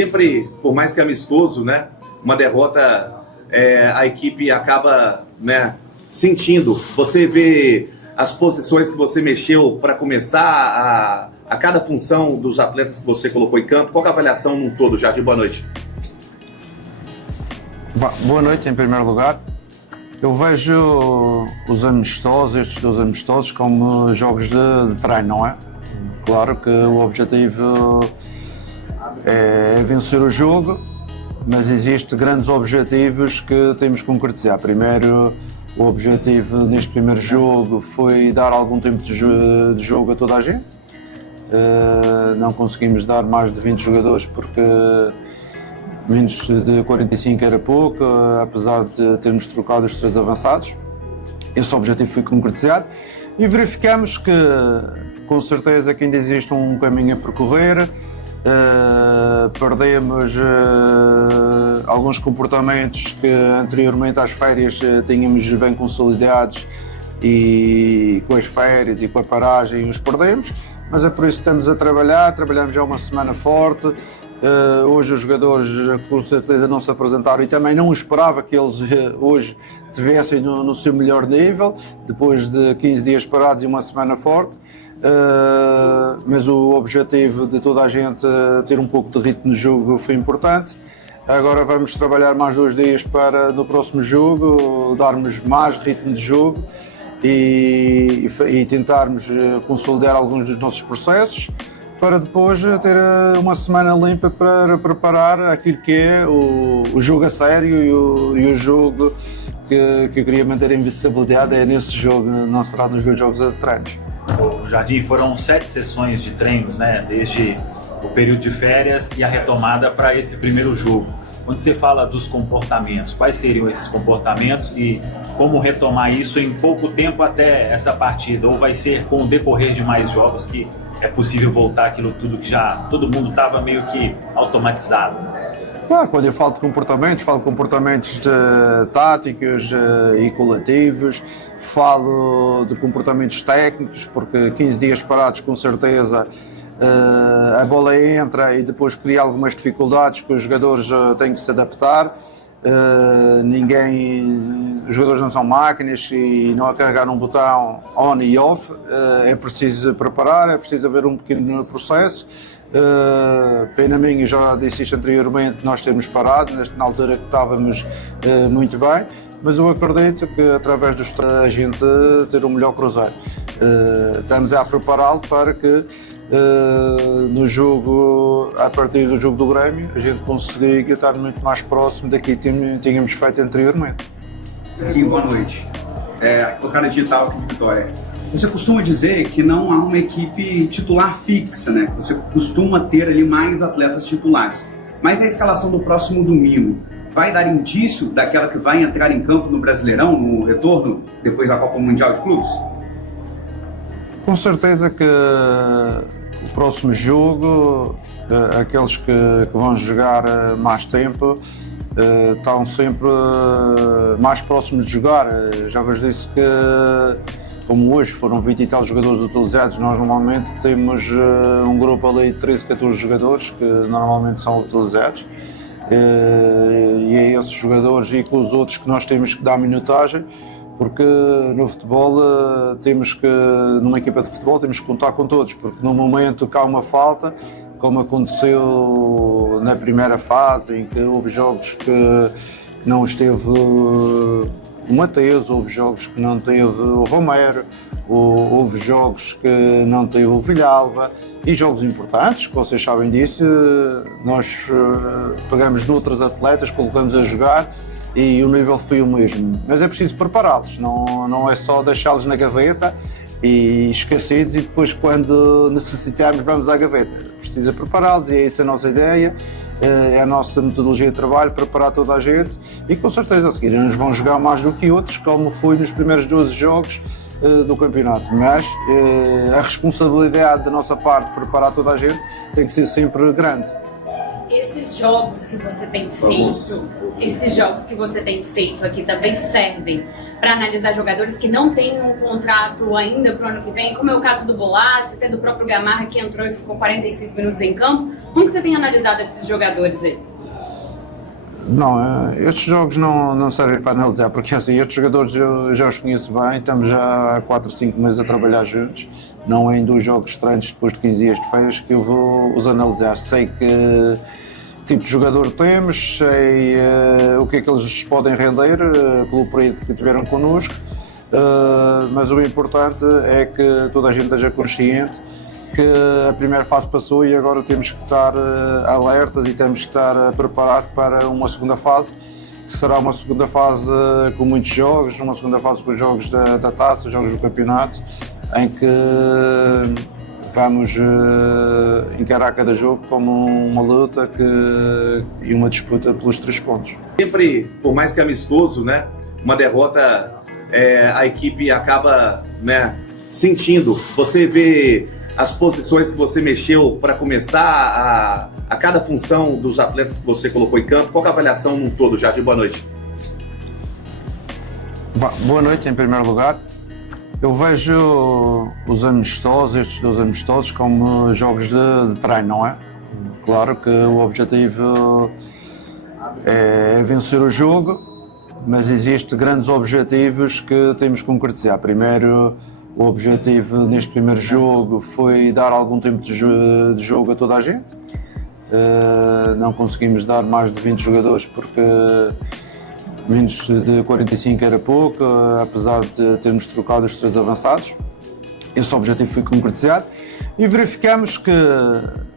Sempre, por mais que amistoso, né, uma derrota, a equipe acaba, né, sentindo. Você vê as posições que você mexeu para começar a cada função dos atletas que você colocou em campo. Qual é a avaliação num todo, Jardim? Boa noite. Boa noite, em primeiro lugar. Eu vejo os amistosos, estes 2 amistosos, como jogos de treino, não é? Claro que o objetivo é vencer o jogo, mas existem grandes objetivos que temos que concretizar. Primeiro, o objetivo neste primeiro jogo foi dar algum tempo de jogo a toda a gente. Não conseguimos dar mais de 20 jogadores porque menos de 45 era pouco, apesar de termos trocado os 3 avançados. Esse objetivo foi concretizado e verificamos que, com certeza, que ainda existe um caminho a percorrer. Perdemos alguns comportamentos que anteriormente às férias tínhamos bem consolidados e com as férias e com a paragem os perdemos, mas é por isso que estamos a trabalhar, trabalhamos já uma semana forte. Hoje os jogadores com certeza não se apresentaram e também não esperava que eles hoje estivessem no seu melhor nível, depois de 15 dias parados e uma semana forte. Mas o objetivo de toda a gente ter um pouco de ritmo de jogo foi importante. Agora vamos trabalhar mais 2 dias para no próximo jogo darmos mais ritmo de jogo e tentarmos consolidar alguns dos nossos processos para depois ter uma semana limpa para preparar aquilo que é o jogo a sério e o jogo que eu queria manter a invencibilidade é nesse jogo, não será nos meus jogos de treinos. Jardim, foram 7 sessões de treinos, né, desde o período de férias e a retomada para esse primeiro jogo. Quando você fala dos comportamentos, quais seriam esses comportamentos e como retomar isso em pouco tempo até essa partida? Ou vai ser com o decorrer de mais jogos que é possível voltar aquilo tudo que já todo mundo estava meio que automatizado? Quando eu falo de comportamentos táticos e coletivos, falo de comportamentos técnicos, porque 15 dias parados com certeza a bola entra e depois cria algumas dificuldades que os jogadores têm que se adaptar. Os jogadores não são máquinas e não a carregar um botão on e off, é preciso preparar, é preciso haver um pequeno processo. Pena minha, já disse isto anteriormente, nós termos parado na altura que estávamos muito bem, mas eu acredito que através a gente ter um melhor cruzeiro. Estamos a prepará-lo para que no jogo, a partir do jogo do Grêmio, a gente consiga estar muito mais próximo daquilo que tínhamos feito anteriormente. Aqui, boa noite. Aqui no Cara Digital aqui de Vitória. Você costuma dizer que não há uma equipe titular fixa, né? Você costuma ter ali mais atletas titulares. Mas a escalação do próximo domingo vai dar indício daquela que vai entrar em campo no Brasileirão, no retorno, depois da Copa Mundial de Clubes? Com certeza que o próximo jogo, aqueles que vão jogar mais tempo, estão sempre mais próximos de jogar. Já vos disse que, como hoje foram 20 e tal jogadores utilizados, nós normalmente temos um grupo ali de 13, 14 jogadores que normalmente são utilizados. E é esses jogadores e com os outros que nós temos que dar minutagem, porque no futebol numa equipa de futebol temos que contar com todos, porque no momento que há uma falta, como aconteceu na primeira fase, em que houve jogos que não esteve o Mateus, houve jogos que não teve o Romero, houve jogos que não teve o Villalba, e jogos importantes, que vocês sabem disso, nós pegamos noutros atletas, colocamos a jogar e o nível foi o mesmo. Mas é preciso prepará-los, não é só deixá-los na gaveta e esquecidos e depois quando necessitarmos vamos à gaveta. É preciso prepará-los e é essa a nossa ideia. É a nossa metodologia de trabalho, preparar toda a gente e com certeza a seguir uns vão jogar mais do que outros, como foi nos primeiros 12 jogos do campeonato, mas a responsabilidade da nossa parte de preparar toda a gente tem que ser sempre grande. Esses jogos que você tem feito aqui também servem para analisar jogadores que não têm um contrato ainda para o ano que vem, como é o caso do Bolassi, até do próprio Gamarra, que entrou e ficou 45 minutos em campo, Como que você tem analisado esses jogadores aí? Não, estes jogos não servem para analisar, porque assim, estes jogadores eu já os conheço bem, estamos já há 4 ou 5 meses a trabalhar juntos, não é em 2 jogos estranhos depois de 15 dias de férias que eu vou os analisar. Sei que tipo de jogador temos, sei o que é que eles podem render pelo período que tiveram connosco, mas o importante é que toda a gente esteja consciente que a primeira fase passou e agora temos que estar alertas e temos que estar preparados para uma segunda fase, que será uma segunda fase com muitos jogos, uma segunda fase com os jogos da taça, os jogos do campeonato, em que vamos encarar cada jogo como uma luta e uma disputa pelos 3 pontos. Sempre, por mais que amistoso, né, uma derrota, a equipe acaba, né, sentindo. Você vê as posições que você mexeu para começar, a cada função dos atletas que você colocou em campo. Qual é a avaliação no todo, Jardim? Boa noite. Boa noite, em primeiro lugar. Eu vejo os amistosos, estes 2 amistosos, como jogos de treino, não é? Claro que o objetivo é vencer o jogo, mas existem grandes objetivos que temos que concretizar. Primeiro, o objetivo neste primeiro jogo foi dar algum tempo de jogo a toda a gente. Não conseguimos dar mais de 20 jogadores porque menos de 45 era pouco, apesar de termos trocado os 3 avançados. Esse objetivo foi concretizado e verificamos que,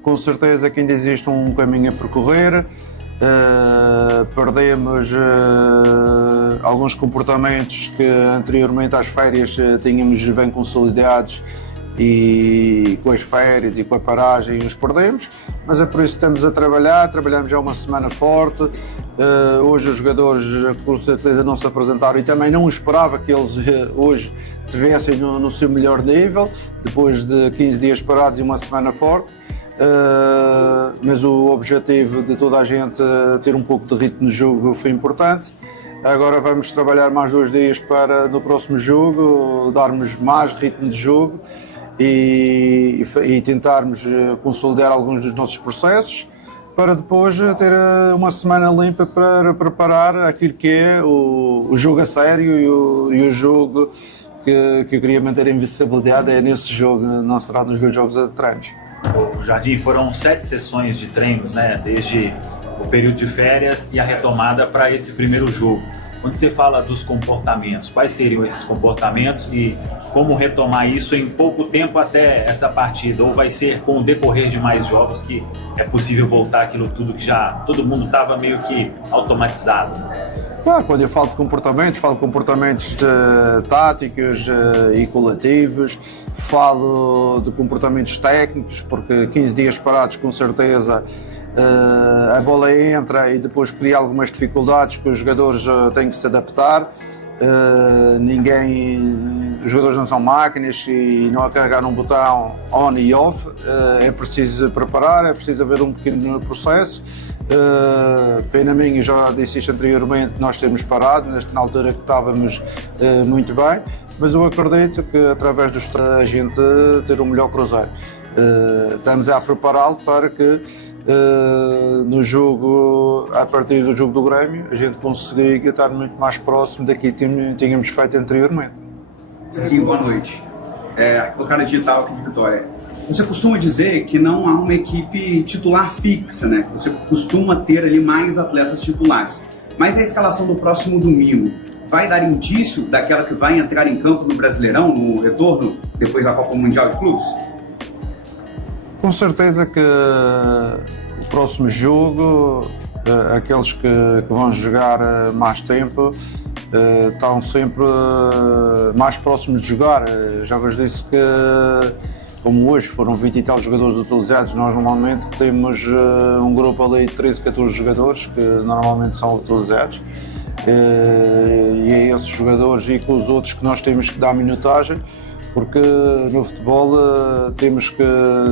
com certeza, que ainda existe um caminho a percorrer. Perdemos alguns comportamentos que anteriormente às férias tínhamos bem consolidados e com as férias e com a paragem os perdemos, mas é por isso que estamos a trabalhar, trabalhamos já uma semana forte. Hoje os jogadores com certeza não se apresentaram e também não esperava que eles hoje estivessem no seu melhor nível, depois de 15 dias parados e uma semana forte. Mas o objetivo de toda a gente ter um pouco de ritmo de jogo foi importante. Agora vamos trabalhar mais 2 dias para no próximo jogo darmos mais ritmo de jogo e tentarmos consolidar alguns dos nossos processos para depois ter uma semana limpa para preparar aquilo que é o jogo a sério e o jogo que eu queria manter a invencibilidade é nesse jogo, não será nos 2 jogos a treinos. O Jardim, foram 7 sessões de treinos, né, desde o período de férias e a retomada para esse primeiro jogo. Quando você fala dos comportamentos, quais seriam esses comportamentos e como retomar isso em pouco tempo até essa partida? Ou vai ser com o decorrer de mais jogos que é possível voltar aquilo tudo que já todo mundo estava meio que automatizado? Quando eu falo de comportamentos táticos e coletivos, falo de comportamentos técnicos, porque 15 dias parados com certeza a bola entra e depois cria algumas dificuldades que os jogadores têm que se adaptar. Os jogadores não são máquinas e não a carregar um botão on e off, é preciso preparar, é preciso haver um pequeno processo. Pena minha, já disse isto anteriormente, nós temos parado na altura que estávamos muito bem, mas eu acredito que através a gente ter um melhor cruzeiro. Estamos a prepará-lo para que no jogo, a partir do jogo do Grêmio, a gente consiga estar muito mais próximo daquilo que tínhamos feito anteriormente. Aqui, boa noite. Aqui no cara digital aqui de Vitória. Você costuma dizer que não há uma equipe titular fixa, né? Você costuma ter ali mais atletas titulares. Mas a escalação do próximo domingo vai dar indício daquela que vai entrar em campo no Brasileirão, no retorno, depois da Copa Mundial de Clubes? Com certeza que o próximo jogo, aqueles que vão jogar mais tempo, estão sempre mais próximos de jogar. Já vos disse que, como hoje foram 20 e tal jogadores utilizados, nós normalmente temos um grupo ali de 13, 14 jogadores que normalmente são utilizados. E é esses jogadores e com os outros que nós temos que dar minutagem, porque no futebol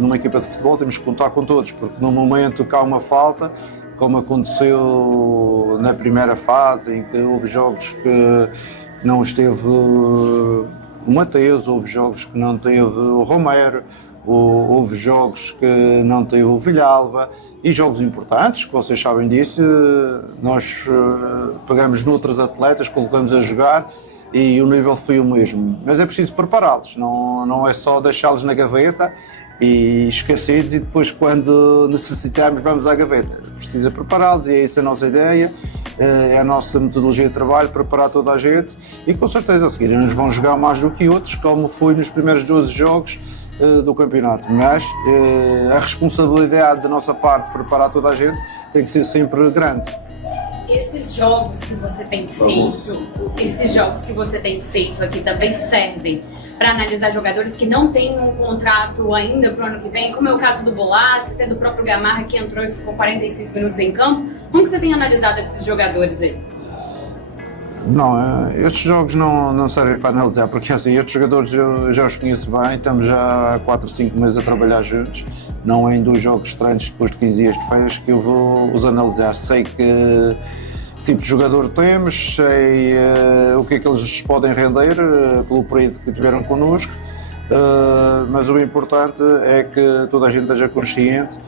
numa equipa de futebol temos que contar com todos, porque no momento que há uma falta, como aconteceu na primeira fase, em que houve jogos que não esteve o Mateus, houve jogos que não teve o Romero, houve jogos que não teve o Vilhalva e jogos importantes, que vocês sabem disso. Nós pegamos noutros atletas, colocamos a jogar e o nível foi o mesmo. Mas é preciso prepará-los, não é só deixá-los na gaveta e esquecidos e depois quando necessitarmos vamos à gaveta. Precisa prepará-los e é essa a nossa ideia, é a nossa metodologia de trabalho, preparar toda a gente e com certeza a seguir eles vão jogar mais do que outros, como foi nos primeiros 12 jogos do campeonato, mas a responsabilidade da nossa parte de preparar toda a gente tem que ser sempre grande. Esses jogos que você tem feito aqui também servem para analisar jogadores que não têm um contrato ainda para o ano que vem, como é o caso do Bolassi, até do próprio Gamarra, que entrou e ficou 45 minutos em campo. Como que você tem analisado esses jogadores aí? Não, estes jogos não servem para analisar, porque assim, estes jogadores eu já os conheço bem, estamos já há 4 ou 5 meses a trabalhar juntos, não é em 2 jogos estranhos depois de 15 dias de férias que eu vou os analisar. Sei que tipo de jogador temos, sei o que é que eles podem render pelo período que tiveram connosco, mas o importante é que toda a gente esteja consciente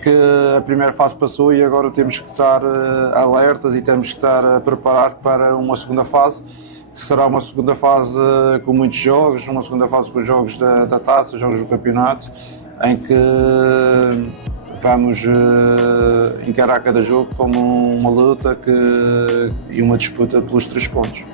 que a primeira fase passou e agora temos que estar alertas e temos que estar a preparar para uma segunda fase, que será uma segunda fase com muitos jogos, uma segunda fase com os jogos da taça, jogos do campeonato, em que vamos encarar cada jogo como uma luta e uma disputa pelos 3 pontos.